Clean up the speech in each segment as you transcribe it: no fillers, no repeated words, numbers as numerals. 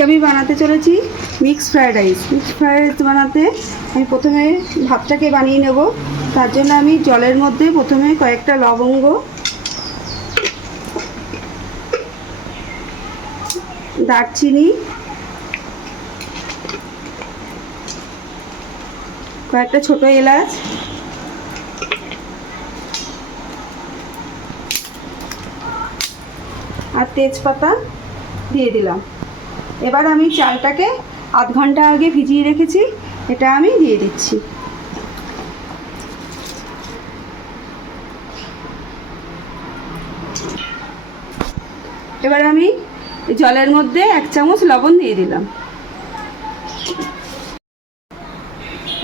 আজকে আমি বানাতে চলেছি mix fried rice. Mix fried rice বানাতে আমি প্রথমে ভাতটাকে বানিয়ে নেব। তার জন্য আমি জলের মধ্যে প্রথমে কয়েকটা লবঙ্গ, দারচিনি, কয়েকটা ছোট এলাচ, আর তেজপাতা দিয়ে দিলাম। এবার আমি চালটাকে আধ ঘন্টা আগে ভিজিয়ে রেখেছি, এটা আমি দিয়ে দিচ্ছি। এবার আমি জলের মধ্যে 1 চামচ লবণ দিয়ে দিলাম।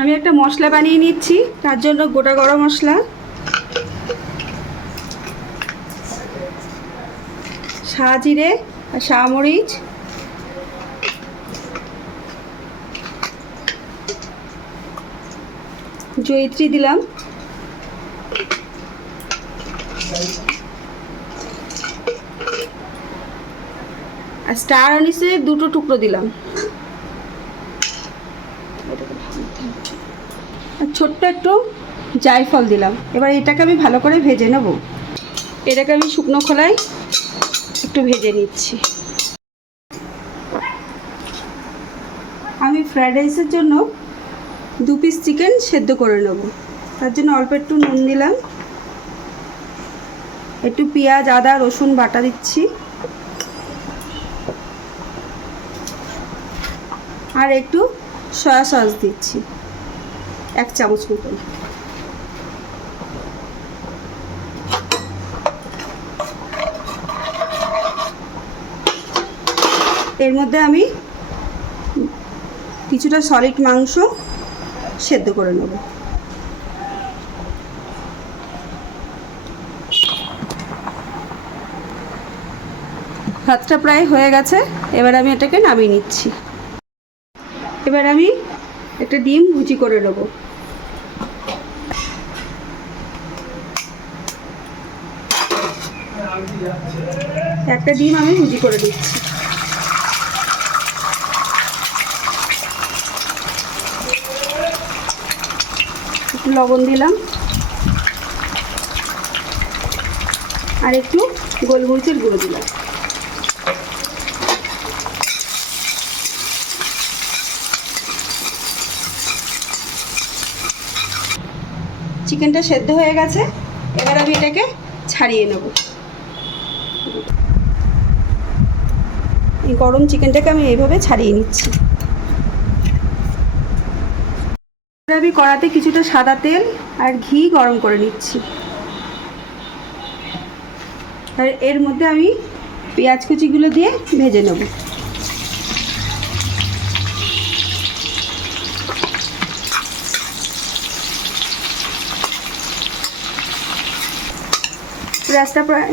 আমি একটা মশলা বানিয়ে নিচ্ছি, তার জন্য গোটা গরম মশলা, সাজিরে আর শামরিচ, জয়িত্রী দিলাম, আর স্টার আনিসের 2টো টুকরো দিলাম, আর ছোট্ট একটু জায়ফল দিলাম। এবার এটাকে আমি ভালো করে ভেজে নেব। এটাকে আমি শুকনো খোলায় একটু ভেজে নিচ্ছি। আমি ফ্রাইড রাইসের জন্য 2 পিস চিকেন সেদ্ধ করে নেব। তার জন্য অল্প একটু নুন দিলাম, একটু পেঁয়াজ, আদা, রসুন বাটা দিচ্ছি, আর একটু সয়া সস দিচ্ছি 1 চামচ মতন। এর মধ্যে আমি কিছুটা সলিড মাংস সেদ্ধ করে নেব। ভাতটা প্রায় হয়ে গেছে, এবার আমি এটাকে নামিয়ে নিচ্ছি। এবার আমি একটা ডিম ভুজি করে নেব। একটা ডিম আমি ভুজি করে দিচ্ছি। একটু লবণ দিলাম, আর একটু গোলমরিচের গুঁড়ো দিলাম। চিকেনটা সেদ্ধ হয়ে গেছে, এবার আমি এটাকে ছাড়িয়ে নেব। এই গরম চিকেনটাকে আমি এইভাবে ছাড়িয়ে নিচ্ছি। আমি কড়াতে কিছুটা সাদা তেল আর ঘি গরম করে নিচ্ছি, আর এর মধ্যে আমি পেঁয়াজ কুচিগুলো দিয়ে ভেজে নেব। পেঁয়াজটা প্রায়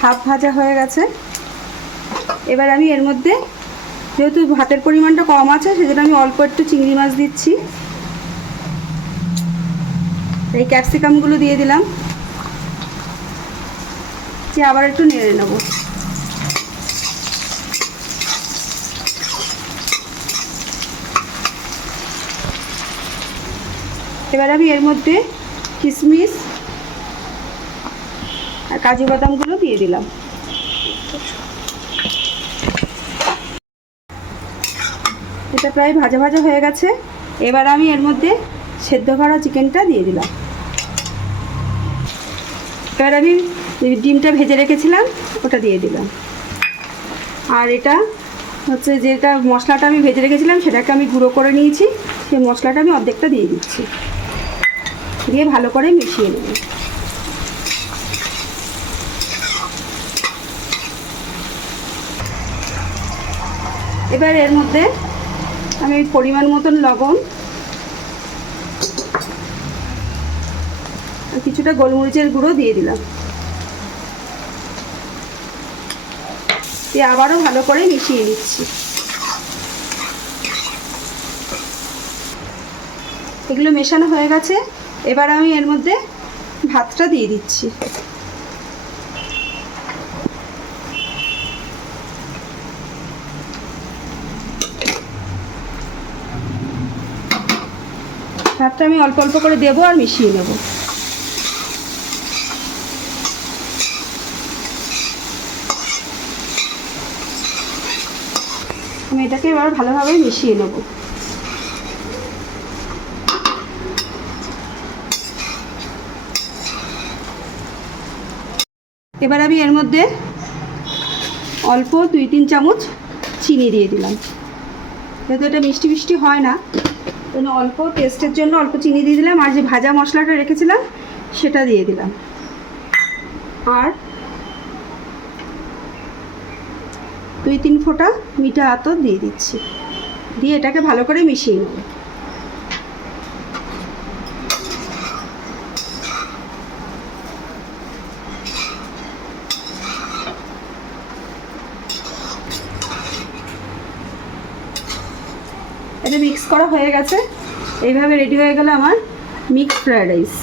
হাফ ভাজা হয়ে গেছে। এবার আমি এর মধ্যে, যেহেতু ভাতের পরিমাণটা কম আছে, সেজন্য আমি অল্প একটু চিংড়ি মাছ দিচ্ছি। এই ক্যাপসিকামগুলো দিয়ে দিলাম, যে আবার একটু নেড়ে নেব। এবার আমি এর মধ্যে কিশমিশ আর কাজু বাদামগুলো দিয়ে দিলাম। এটা প্রায় ভাজা ভাজা হয়ে গেছে। এবার আমি এর মধ্যে সেদ্ধ করা চিকেনটা দিয়ে দিলাম। এবার আমি ডিমটা ভেজে রেখেছিলাম ওটা দিয়ে দিলাম। আর এটা হচ্ছে, যেটা মশলাটা আমি ভেজে রেখেছিলাম সেটাকে আমি গুঁড়ো করে নিয়েছি, সেই মশলাটা আমি অর্ধেকটা দিয়ে দিচ্ছি, দিয়ে ভালো করে মিশিয়ে নেব। এবার এর মধ্যে আমি পরিমাণ মতন লবণ আর কিছুটা গোলমরিচের গুঁড়ো দিয়ে দিলাম, দিয়ে আবারও ভালো করে মিশিয়ে নিচ্ছি। এগুলো মেশানো হয়ে গেছে। এবার আমি এর মধ্যে ভাতটা দিয়ে দিচ্ছি। ভাতটা আমি অল্প অল্প করে দেবো আর মিশিয়ে নেব। আমি এটাকে এবার ভালোভাবে মিশিয়ে নেব। এবার আমি এর মধ্যে অল্প 2-3 চামচ চিনি দিয়ে দিলাম। যেহেতু এটা মিষ্টি মিষ্টি হয় না, জন্য অল্প টেস্টের জন্য অল্প চিনি দিয়ে দিলাম। আর যে ভাজা মশলাটা রেখেছিলাম সেটা দিয়ে দিলাম। আর 2-3 ফোঁটা মিঠা আতর দিয়ে দিচ্ছি, দিয়ে এটাকে ভালো করে মিশিয়ে নেব। এটা মিক্স করা হয়ে গেছে। এইভাবে রেডি হয়ে গেল আমার মিক্সড ফ্রাইড রাইস।